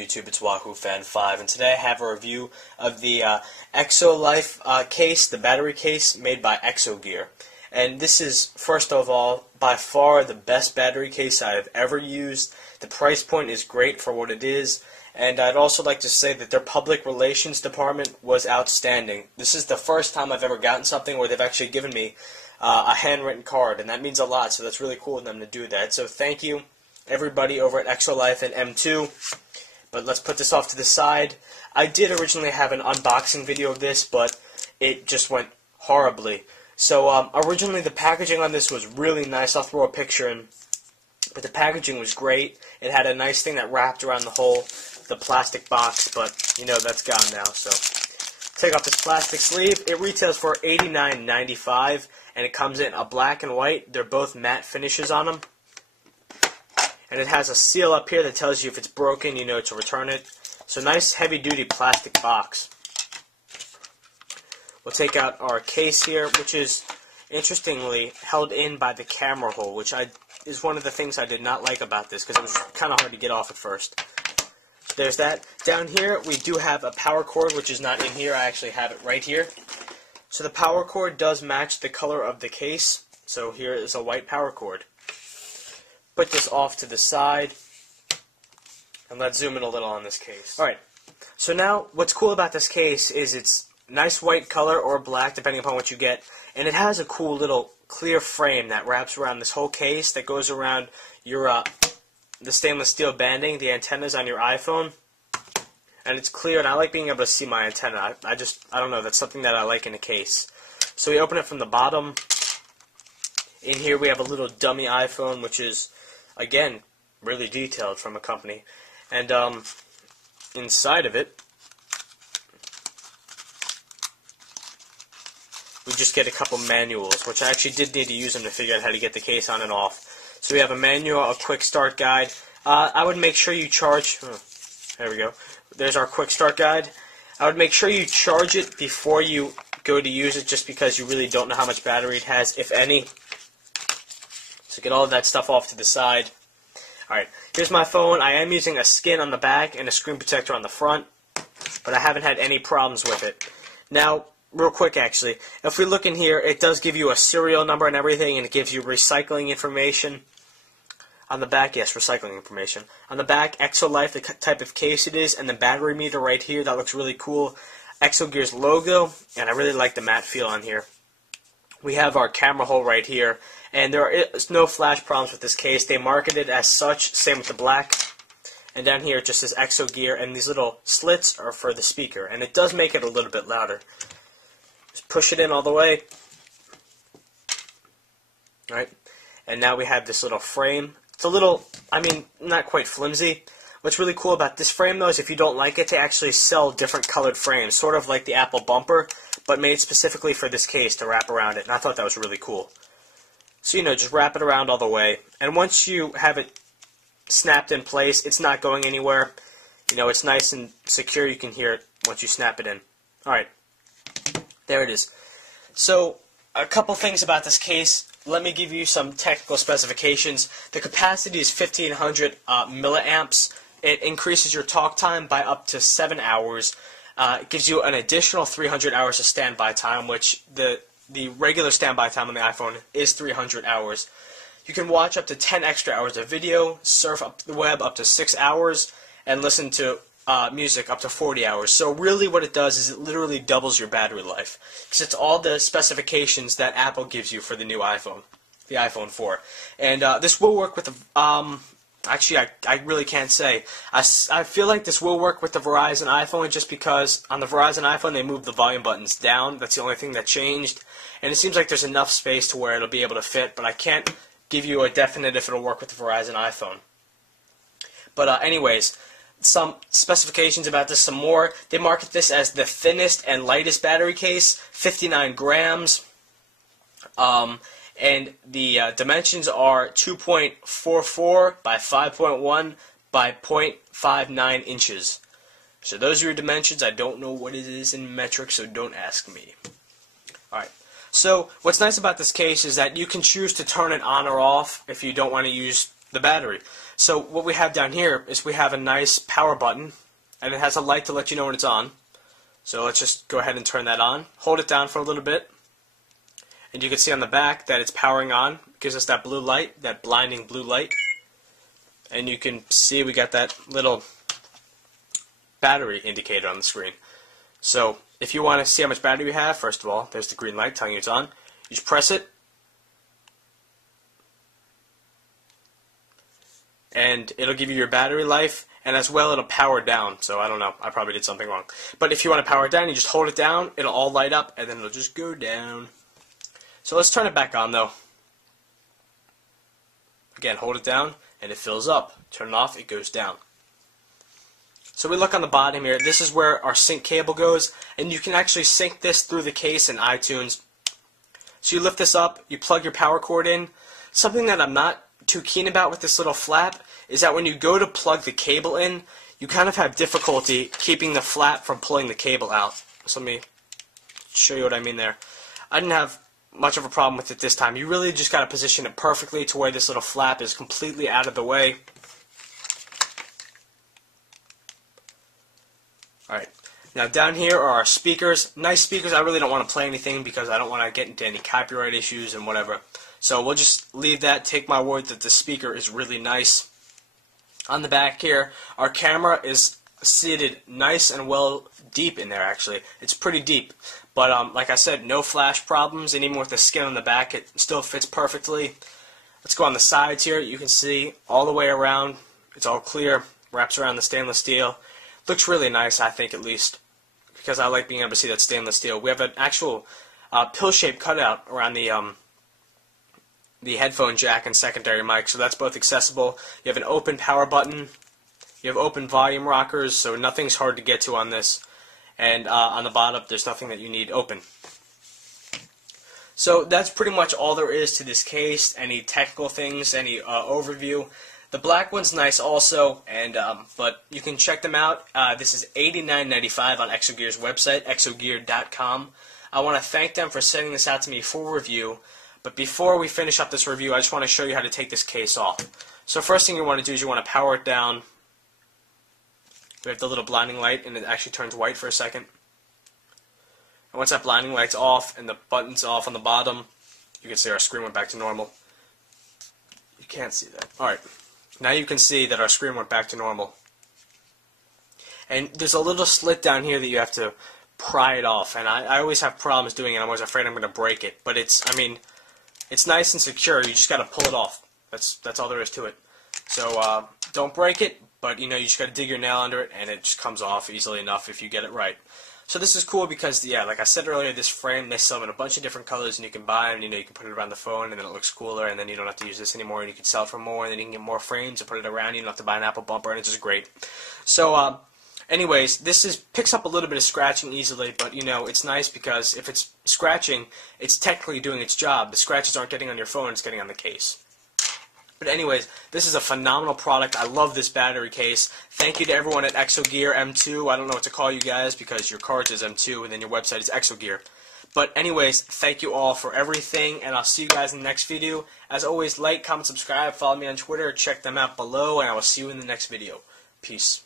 YouTube? It's Wahoo Fan 5, and today I have a review of the ExoLife case, the battery case made by Exogear. And this is, first of all, by far the best battery case I have ever used. The price point is great for what it is, and I'd also like to say that their public relations department was outstanding. This is the first time I've ever gotten something where they've actually given me a handwritten card, and that means a lot, so that's really cool of them to do that. So thank you, everybody over at ExoLife and M2. But let's put this off to the side. I did originally have an unboxing video of this, but it just went horribly. So originally the packaging on this was really nice. I'll throw a picture in. But the packaging was great. It had a nice thing that wrapped around the plastic box, but you know that's gone now. So take off this plastic sleeve. It retails for $89.95, and it comes in a black and white. They're both matte finishes on them. And it has a seal up here that tells you if it's broken, you know to return it. So nice heavy-duty plastic box. We'll take out our case here, which is interestingly held in by the camera hole, which is one of the things I did not like about this because it was kind of hard to get off at first. There's that. Down here, we do have a power cord, which is not in here. I actually have it right here. So the power cord does match the color of the case. So here is a white power cord. Put this off to the side, and let's zoom in a little on this case. Alright, so now what's cool about this case is it's nice white color or black, depending upon what you get, and it has a cool little clear frame that wraps around this whole case that goes around your the stainless steel banding, the antennas on your iPhone, and it's clear, and I like being able to see my antenna. I don't know, that's something that I like in a case. So we open it from the bottom. In here we have a little dummy iPhone, which is, again, really detailed from a company. And inside of it, we just get a couple manuals, which I actually did need to use them to figure out how to get the case on and off. So we have a manual, a quick start guide. I would make sure you charge... there we go. There's our quick start guide. I would make sure you charge it before you go to use it, just because you really don't know how much battery it has, if any. So get all of that stuff off to the side. Alright, here's my phone. I am using a skin on the back and a screen protector on the front, but I haven't had any problems with it. Now, real quick actually, if we look in here, it does give you a serial number and everything, and it gives you recycling information. On the back, yes, recycling information. On the back, ExoLife, the type of case it is, and the battery meter right here, that looks really cool. Exogear's logo, and I really like the matte feel on here. We have our camera hole right here, and there is no flash problems with this case. They market it as such, same with the black. And down here it just says Exogear, and these little slits are for the speaker, and it does make it a little bit louder. Just push it in all the way. Alright, and now we have this little frame. It's a little, not quite flimsy. What's really cool about this frame, though, is if you don't like it, they actually sell different colored frames, sort of like the Apple bumper, but made specifically for this case to wrap around it, and I thought that was really cool. So, you know, just wrap it around all the way, and once you have it snapped in place, it's not going anywhere. You know, it's nice and secure. You can hear it once you snap it in. Alright, there it is. So, a couple things about this case. Let me give you some technical specifications. The capacity is 1500 milliamps. It increases your talk time by up to 7 hours. It gives you an additional 300 hours of standby time, which the regular standby time on the iPhone is 300 hours. You can watch up to 10 extra hours of video, surf up the web up to 6 hours, and listen to music up to 40 hours. So really what it does is it literally doubles your battery life, because it's all the specifications that Apple gives you for the new iPhone, the iPhone 4. And this will work with the... actually, I really can't say. I feel like this will work with the Verizon iPhone, just because on the Verizon iPhone they moved the volume buttons down. That's the only thing that changed. And it seems like there's enough space to where it'll be able to fit, but I can't give you a definite if it'll work with the Verizon iPhone. But anyways, some specifications about this some more. They market this as the thinnest and lightest battery case, 59 grams. And the dimensions are 2.44 by 5.1 by 0.59 inches. So those are your dimensions. I don't know what it is in metric, so don't ask me. Alright, so what's nice about this case is that you can choose to turn it on or off if you don't want to use the battery. So what we have down here is we have a nice power button, and it has a light to let you know when it's on. So let's just go ahead and turn that on. Hold it down for a little bit, and you can see on the back that it's powering on. It gives us that blue light, that blinding blue light. And you can see we got that little battery indicator on the screen. So if you want to see how much battery you have, first of all, there's the green light telling you it's on. You just press it, and it'll give you your battery life, and as well it'll power down. So I don't know, I probably did something wrong. But if you want to power it down, you just hold it down, it'll all light up, and then it'll just go down. So let's turn it back on though. Again, hold it down, and it fills up. Turn it off, it goes down. So we look on the bottom here, this is where our sync cable goes, and you can actually sync this through the case in iTunes. So you lift this up, you plug your power cord in. Something that I'm not too keen about with this little flap is that when you go to plug the cable in, you kind of have difficulty keeping the flap from pulling the cable out. So let me show you what I mean there. I didn't have much of a problem with it this time. You really just got to position it perfectly to where this little flap is completely out of the way. Alright, now down here are our speakers. Nice speakers. I really don't want to play anything because I don't want to get into any copyright issues and whatever. So we'll just leave that. Take my word that the speaker is really nice. On the back here, our camera is seated nice and well deep in there actually. It's pretty deep. But like I said, no flash problems, and even with the skin on the back, it still fits perfectly. Let's go on the sides here. You can see all the way around. It's all clear. Wraps around the stainless steel. Looks really nice, I think, at least, because I like being able to see that stainless steel. We have an actual pill-shaped cutout around the headphone jack and secondary mic, so that's both accessible. You have an open power button. You have open volume rockers, so nothing's hard to get to on this. And on the bottom, there's nothing that you need open. So that's pretty much all there is to this case. Any technical things, any overview. The black one's nice also, and but you can check them out. This is $89.95 on Exogear's website, exogear.com. I want to thank them for sending this out to me for review. But before we finish up this review, I just want to show you how to take this case off. So first thing you want to do is you want to power it down. We have the little blinding light, and it actually turns white for a second. And once that blinding light's off and the button's off on the bottom, you can see our screen went back to normal. You can't see that. Alright, now you can see that our screen went back to normal. And there's a little slit down here that you have to pry it off, and I always have problems doing it. I'm always afraid I'm going to break it. But it's nice and secure. You just got to pull it off. That's all there is to it. So don't break it, but you just got to dig your nail under it, and it just comes off easily enough if you get it right. So this is cool because, yeah, like I said earlier, this frame, they sell them in a bunch of different colors, and you can buy them, you can put it around the phone, and then it looks cooler, and then you don't have to use this anymore, and you can sell it for more, and then you can get more frames and put it around, you don't have to buy an Apple bumper, and it's just great. So, anyways, this picks up a little bit of scratching easily, but, it's nice because if it's scratching, it's technically doing its job. The scratches aren't getting on your phone, it's getting on the case. But anyways, this is a phenomenal product. I love this battery case. Thank you to everyone at Exogear M2. I don't know what to call you guys because your card says M2 and then your website is Exogear. But anyways, thank you all for everything, and I'll see you guys in the next video. As always, like, comment, subscribe, follow me on Twitter, check them out below, and I will see you in the next video. Peace.